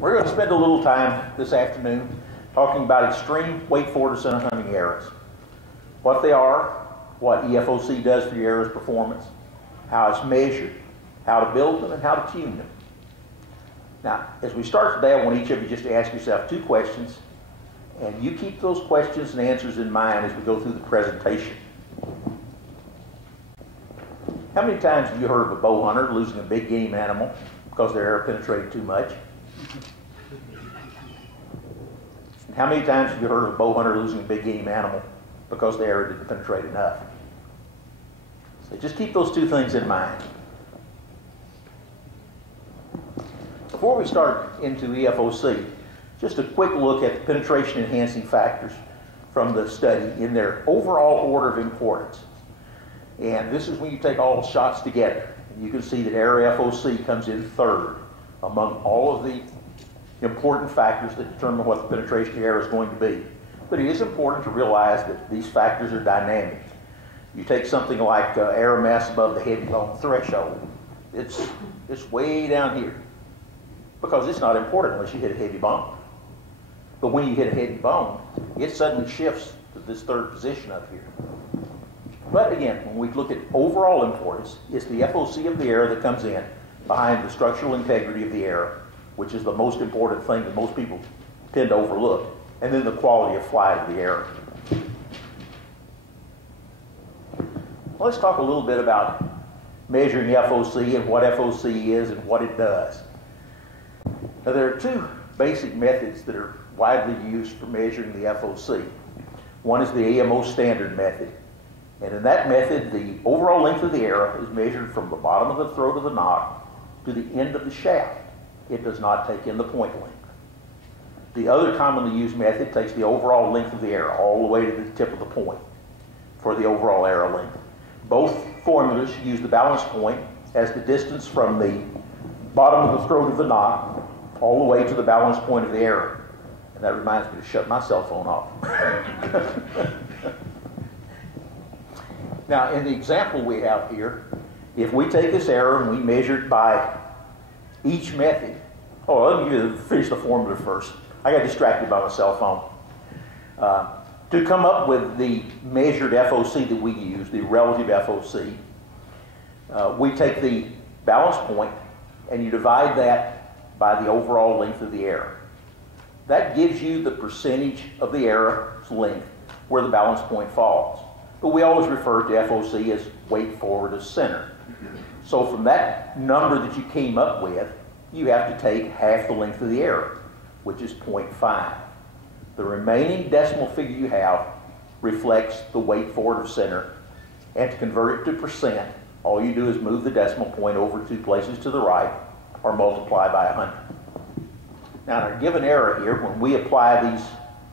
We're going to spend a little time this afternoon talking about extreme weight-forward center hunting errors. What they are, what EFOC does for your error's performance, how it's measured, how to build them, and how to tune them. Now, as we start today, I want each of you just to ask yourself 2 questions, and you keep those questions and answers in mind as we go through the presentation. How many times have you heard of a bow hunter losing a big game animal because their arrow penetrated too much? And how many times have you heard of a bow hunter losing a big game animal because the arrow didn't penetrate enough? So just keep those 2 things in mind. Before we start into EFOC, just a quick look at the penetration enhancing factors from the study in their overall order of importance. And this is when you take all the shots together. And you can see that error FOC comes in 3rd among all of the important factors that determine what the penetration error is going to be. But it is important to realize that these factors are dynamic. You take something like error mass above the heavy bone threshold. It's way down here because it's not important unless you hit a heavy bone. But when you hit a heavy bone, it suddenly shifts to this 3rd position up here. But again, when we look at overall importance, it's the FOC of the arrow that comes in behind the structural integrity of the arrow, which is the most important thing that most people tend to overlook, and then the quality of flight of the arrow. Well, let's talk a little bit about measuring FOC and what FOC is and what it does. Now, there are 2 basic methods that are widely used for measuring the FOC. One is the Amo Standard Method. And in that method, the overall length of the arrow is measured from the bottom of the throat of the nock to the end of the shaft. It does not take in the point length. The other commonly used method takes the overall length of the arrow all the way to the tip of the point for the overall arrow length. Both formulas use the balance point as the distance from the bottom of the throat of the nock all the way to the balance point of the arrow. And that reminds me to shut my cell phone off. Now, in the example we have here, if we take this arrow and we measure it by each method, let me finish the formula first. I got distracted by my cell phone. To come up with the measured FOC that we use, the relative FOC, we take the balance point and you divide that by the overall length of the arrow. That gives you the percentage of the arrow's length where the balance point falls. But we always refer to FOC as weight forward of center. So from that number that you came up with, you have to take half the length of the arrow, which is 0.5. The remaining decimal figure you have reflects the weight forward of center. And to convert it to percent, all you do is move the decimal point over 2 places to the right or multiply by 100. Now, in our given error here, when we apply these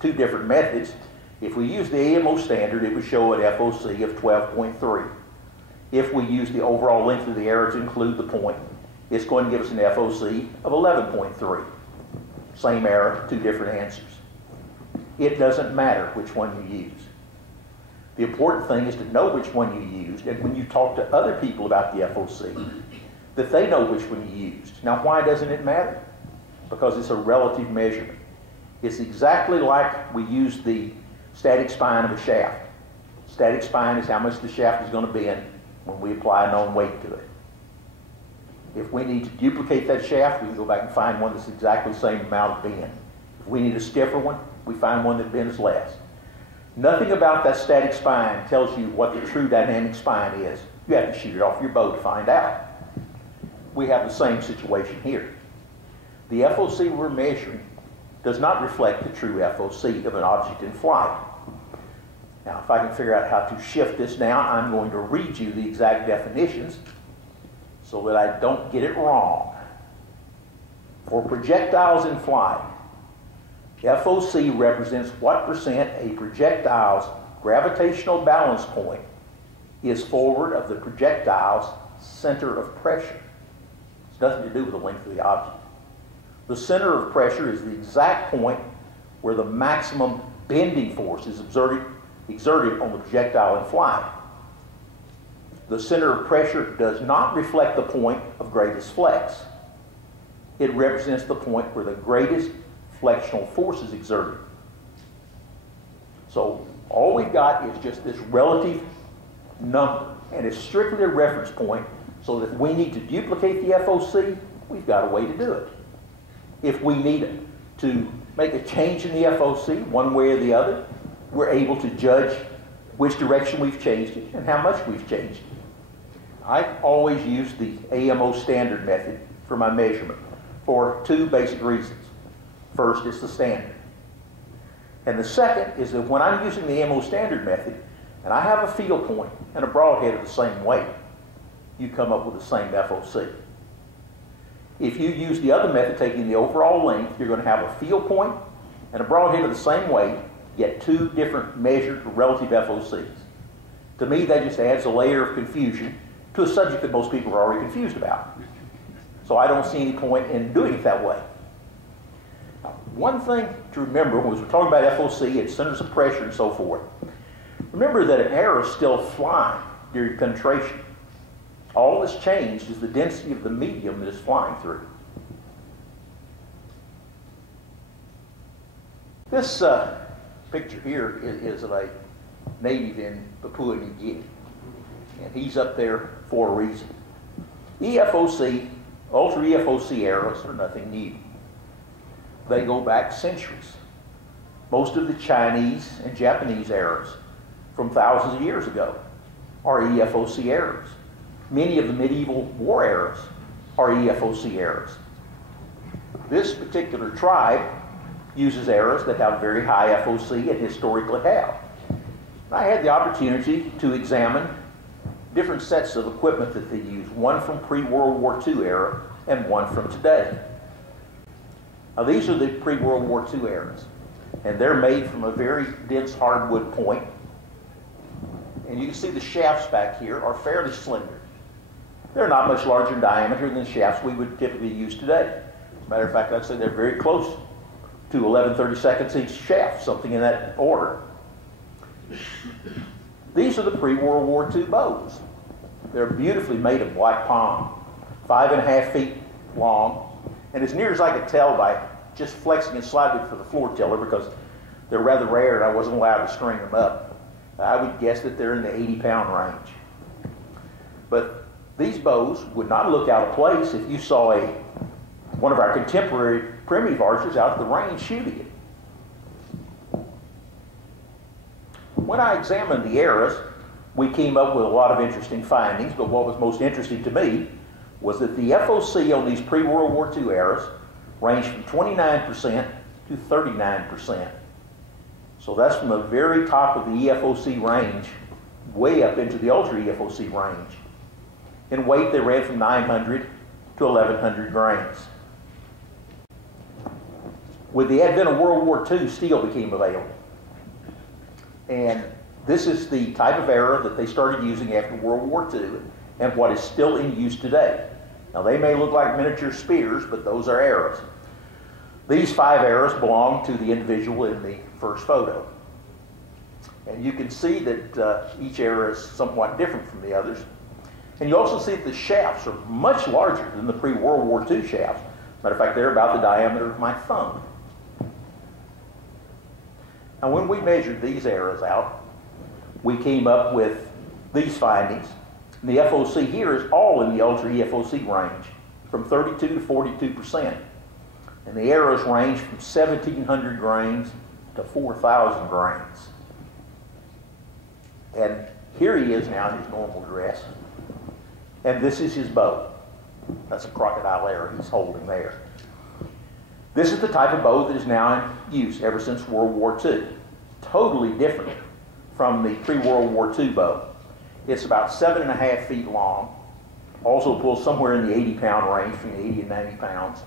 2 different methods, if we use the Amo standard, it would show an FOC of 12.3. If we use the overall length of the arrow to include the point, it's going to give us an FOC of 11.3. Same error, 2 different answers. It doesn't matter which one you use. The important thing is to know which one you used, and when you talk to other people about the FOC, that they know which one you used. Now, why doesn't it matter? Because it's a relative measurement. It's exactly like we use the static spine of a shaft. Static spine is how much the shaft is going to bend when we apply a known weight to it. If we need to duplicate that shaft, we can go back and find one that's exactly the same amount of bend. If we need a stiffer one, we find one that bends less. Nothing about that static spine tells you what the true dynamic spine is. You have to shoot it off your bow to find out. We have the same situation here. The FOC we're measuring does not reflect the true FOC of an object in flight. Now, if I can figure out how to shift this down, I'm going to read you the exact definitions so that I don't get it wrong. For projectiles in flight, FOC represents what percent a projectile's gravitational balance point is forward of the projectile's center of pressure. It's nothing to do with the length of the object. The center of pressure is the exact point where the maximum bending force is exerted on the projectile in flight. The center of pressure does not reflect the point of greatest flex. it represents the point where the greatest flexional force is exerted. So all we've got is just this relative number, and it's strictly a reference point, so that if we need to duplicate the FOC, we've got a way to do it. If we need to make a change in the FOC one way or the other, we're able to judge which direction we've changed it and how much we've changed it. I always use the Amo Standard Method for my measurement for two basic reasons. First, it's the standard. And the second is that when I'm using the Amo Standard Method and I have a field point and a broadhead of the same weight, you come up with the same FOC. If you use the other method, taking the overall length, you're going to have a field point and a broadhead of the same weight, yet two different measured relative FOCs. To me, that just adds a layer of confusion to a subject that most people are already confused about. So I don't see any point in doing it that way. Now, one thing to remember when we're talking about FOC, its centers of pressure and so forth, remember that an arrow is still flying during penetration. All that's changed is the density of the medium that it's flying through. This picture here is of a native in Papua New Guinea, and he's up there for a reason. EFOC, ultra EFOC arrows are nothing new. They go back centuries. Most of the Chinese and Japanese arrows from thousands of years ago are EFOC arrows. Many of the medieval war arrows are EFOC arrows. This particular tribe uses arrows that have very high FOC and historically have. I had the opportunity to examine different sets of equipment that they use, one from pre-World War II era and one from today. Now these are the pre-World War II arrows, and they're made from a very dense hardwood point. And you can see the shafts back here are fairly slender. They're not much larger in diameter than the shafts we would typically use today. As a matter of fact, I'd say they're very close to 11/32 each shaft, something in that order. These are the pre-World War II bows. They're beautifully made of black palm, 5.5 feet long, and as near as I could tell by just flexing and sliding for the floor tiller, because they're rather rare and I wasn't allowed to string them up, I would guess that they're in the 80-pound range. But these bows would not look out of place if you saw one of our contemporary primitive archers out at the range shooting it. When I examined the arrows, we came up with a lot of interesting findings, but what was most interesting to me was that the FOC on these pre-World War II arrows ranged from 29% to 39%. So that's from the very top of the EFOC range way up into the ultra EFOC range. In weight, they ran from 900 to 1,100 grains. With the advent of World War II, steel became available. And this is the type of arrow that they started using after World War II and what is still in use today. Now, they may look like miniature spears, but those are arrows. These 5 arrows belong to the individual in the first photo. And you can see that each arrow is somewhat different from the others. And you also see that the shafts are much larger than the pre-World War II shafts. Matter of fact, they're about the diameter of my thumb. Now, when we measured these arrows out, we came up with these findings. And the FOC here is all in the ultra EFOC range, from 32 to 42%. And the arrows range from 1,700 grains to 4,000 grains. And here he is now in his normal dress. And this is his bow. That's a crocodile arrow he's holding there. This is the type of bow that is now in use ever since World War II. Totally different from the pre-World War II bow. It's about 7.5 feet long. Also pulls somewhere in the 80-pound range, between 80 and 90 pounds.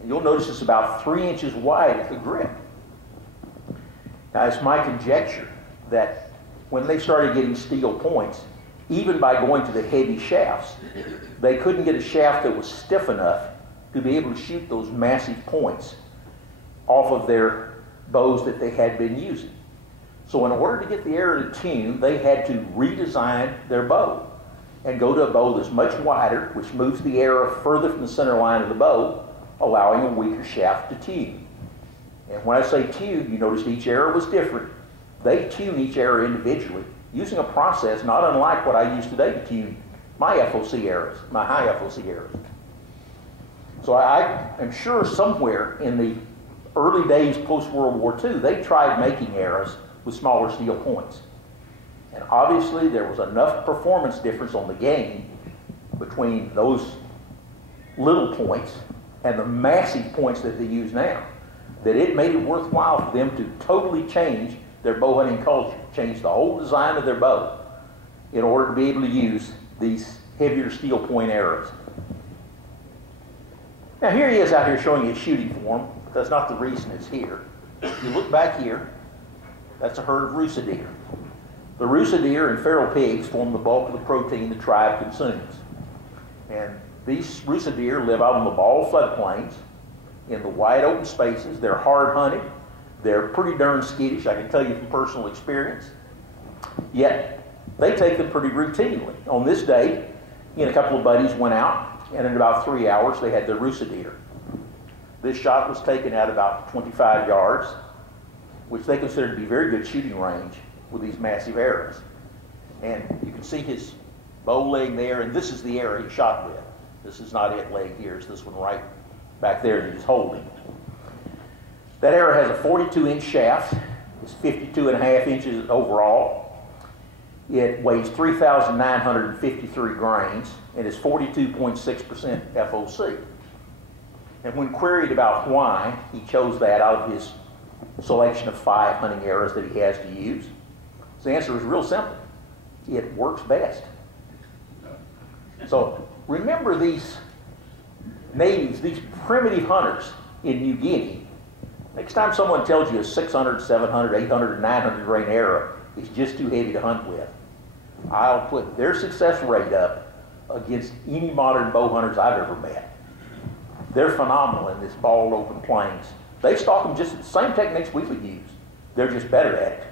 And you'll notice it's about 3 inches wide at the grip. Now, it's my conjecture that when they started getting steel points, even by going to the heavy shafts, they couldn't get a shaft that was stiff enough to be able to shoot those massive points off of their bows that they had been using. So in order to get the arrow to tune, they had to redesign their bow and go to a bow that's much wider, which moves the arrow further from the center line of the bow, allowing a weaker shaft to tune. And when I say tune, you noticed each arrow was different. They tune each arrow individually using a process not unlike what I use today to tune my FOC arrows, my high FOC arrows. So I am sure somewhere in the early days post-World War II, they tried making arrows with smaller steel points. And obviously there was enough performance difference on the game between those little points and the massive points that they use now that it made it worthwhile for them to totally change their bow hunting culture, change the whole design of their bow in order to be able to use these heavier steel point arrows. Now here he is out here showing you his shooting form. That's not the reason it's here. If you look back here, that's a herd of roosa deer. The roosa deer and feral pigs form the bulk of the protein the tribe consumes. And these roosa deer live out on the bald floodplains in the wide open spaces. They're hard hunted. They're pretty darn skittish, I can tell you from personal experience. Yet, they take them pretty routinely. On this day, he and a couple of buddies went out, and in about 3 hours, they had their roosa deer. This shot was taken at about 25 yards, which they considered to be very good shooting range with these massive arrows. And you can see his bow leg there, and this is the arrow he shot with. This is not it leg here, it's this one right back there that he's holding. That arrow has a 42-inch shaft. It's 52.5 inches overall. It weighs 3,953 grains and is 42.6% FOC. And when queried about why he chose that out of his selection of 5 hunting arrows that he has to use, the answer is real simple. It works best. So remember these natives, these primitive hunters in New Guinea. Next time someone tells you a 600, 700, 800, 900 grain arrow is just too heavy to hunt with, I'll put their success rate up against any modern bow hunters I've ever met. They're phenomenal in this bald open plains. They stalk them just the same techniques we would use. They're just better at it.